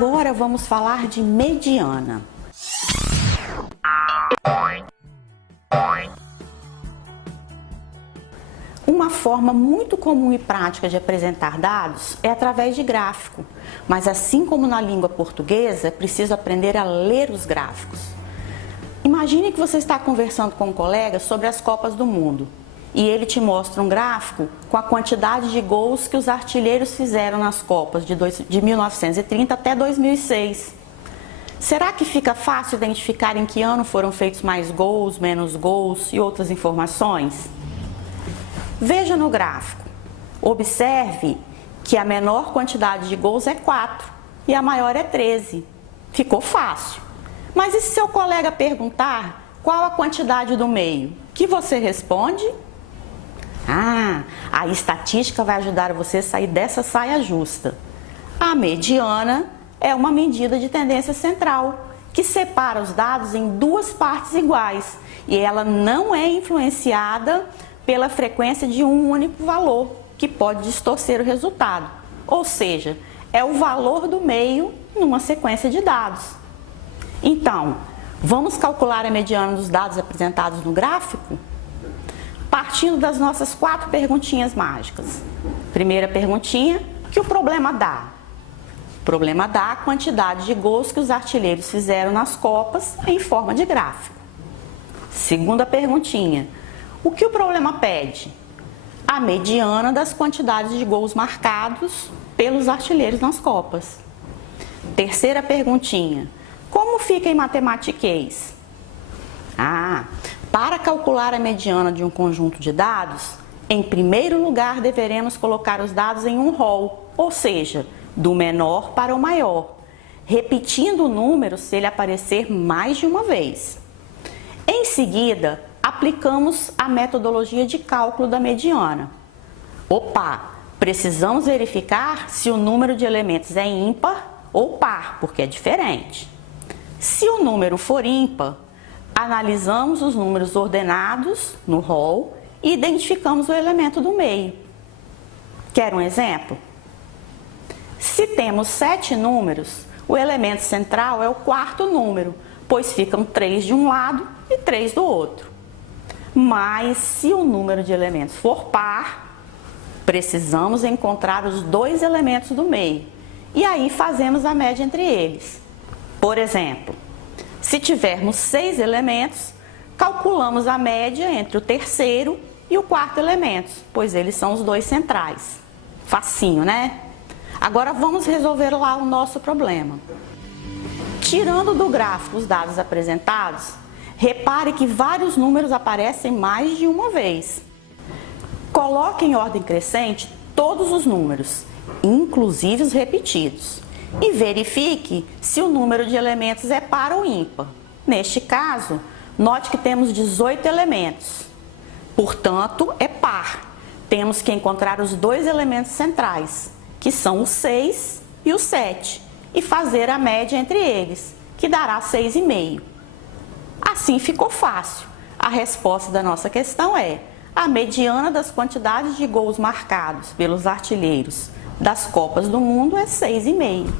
Agora vamos falar de mediana. Uma forma muito comum e prática de apresentar dados é através de gráfico, mas assim como na língua portuguesa, é preciso aprender a ler os gráficos. Imagine que você está conversando com um colega sobre as Copas do Mundo e ele te mostra um gráfico com a quantidade de gols que os artilheiros fizeram nas Copas de 1930 até 2006. Será que fica fácil identificar em que ano foram feitos mais gols, menos gols e outras informações? Veja no gráfico. Observe que a menor quantidade de gols é 4 e a maior é 13. Ficou fácil. Mas e se seu colega perguntar qual a quantidade do meio? Que você responde? A estatística vai ajudar você a sair dessa saia justa. A mediana é uma medida de tendência central, que separa os dados em duas partes iguais e ela não é influenciada pela frequência de um único valor, que pode distorcer o resultado. Ou seja, é o valor do meio numa sequência de dados. Então, vamos calcular a mediana dos dados apresentados no gráfico? Partindo das nossas 4 perguntinhas mágicas. Primeira perguntinha, o que o problema dá? O problema dá a quantidade de gols que os artilheiros fizeram nas Copas em forma de gráfico. Segunda perguntinha, o que o problema pede? A mediana das quantidades de gols marcados pelos artilheiros nas Copas. Terceira perguntinha, como fica em matematiquês? Para calcular a mediana de um conjunto de dados, em primeiro lugar deveremos colocar os dados em um rol, ou seja, do menor para o maior, repetindo o número se ele aparecer mais de uma vez. Em seguida, aplicamos a metodologia de cálculo da mediana. Precisamos verificar se o número de elementos é ímpar ou par, porque é diferente. Se o número for ímpar, analisamos os números ordenados no rol e identificamos o elemento do meio. Quer um exemplo? Se temos 7 números, o elemento central é o 4º número, pois ficam 3 de um lado e 3 do outro. Mas se o número de elementos for par, precisamos encontrar os 2 elementos do meio e aí fazemos a média entre eles. Por exemplo, se tivermos 6 elementos, calculamos a média entre o terceiro e o 4º elemento, pois eles são os 2 centrais. Facinho, né? Agora vamos resolver lá o nosso problema. Tirando do gráfico os dados apresentados, repare que vários números aparecem mais de uma vez. Coloque em ordem crescente todos os números, inclusive os repetidos, e verifique se o número de elementos é par ou ímpar. Neste caso, note que temos 18 elementos, portanto é par. Temos que encontrar os 2 elementos centrais, que são o 6 e o 7, e fazer a média entre eles, que dará 6,5. Assim ficou fácil. A resposta da nossa questão é: a mediana das quantidades de gols marcados pelos artilheiros das Copas do Mundo é 6,5.